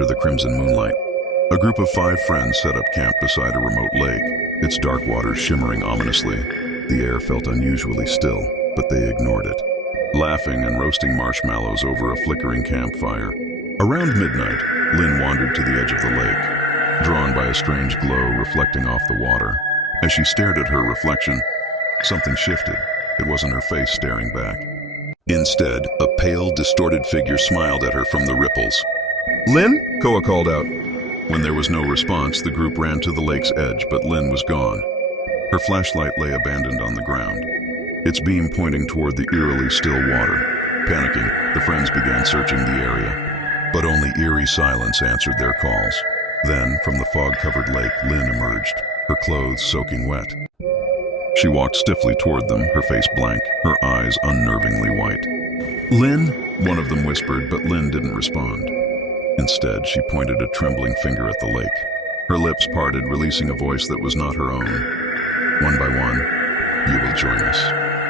under the crimson moonlight. A group of 5 friends set up camp beside a remote lake, its dark waters shimmering ominously. The air felt unusually still, but they ignored it, laughing and roasting marshmallows over a flickering campfire. Around midnight, Lynn wandered to the edge of the lake, drawn by a strange glow reflecting off the water. As she stared at her reflection, something shifted. It wasn't her face staring back. Instead, a pale, distorted figure smiled at her from the ripples. "Lynn?" Koa called out. When there was no response, the group ran to the lake's edge, but Lynn was gone. Her flashlight lay abandoned on the ground, its beam pointing toward the eerily still water. Panicking, the friends began searching the area, but only eerie silence answered their calls. Then, from the fog-covered lake, Lynn emerged, her clothes soaking wet. She walked stiffly toward them, her face blank, her eyes unnervingly white. "Lynn?" one of them whispered, but Lynn didn't respond. Instead, she pointed a trembling finger at the lake. Her lips parted, releasing a voice that was not her own. "One by one, you will join us."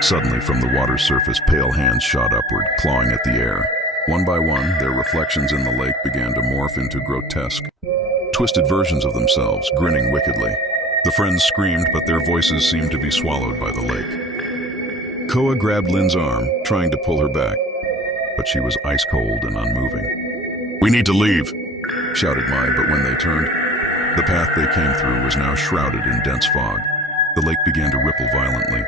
Suddenly, from the water's surface, pale hands shot upward, clawing at the air. One by one, their reflections in the lake began to morph into grotesque, twisted versions of themselves, grinning wickedly. The friends screamed, but their voices seemed to be swallowed by the lake. Koa grabbed Lynn's arm, trying to pull her back, but she was ice cold and unmoving. "We need to leave," shouted Mai, but when they turned, the path they came through was now shrouded in dense fog. The lake began to ripple violently,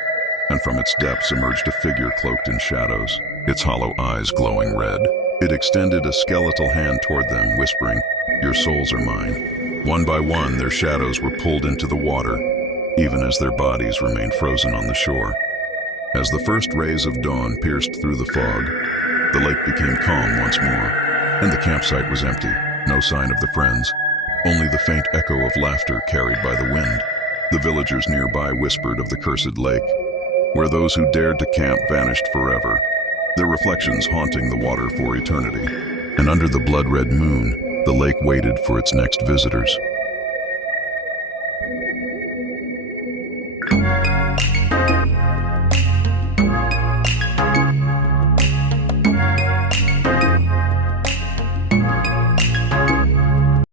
and from its depths emerged a figure cloaked in shadows, its hollow eyes glowing red. It extended a skeletal hand toward them, whispering, "Your souls are mine." One by one, their shadows were pulled into the water, even as their bodies remained frozen on the shore. As the first rays of dawn pierced through the fog, the lake became calm once more, and the campsite was empty. No sign of the friends, only the faint echo of laughter carried by the wind. The villagers nearby whispered of the cursed lake, where those who dared to camp vanished forever, their reflections haunting the water for eternity. And under the blood-red moon, the lake waited for its next visitors.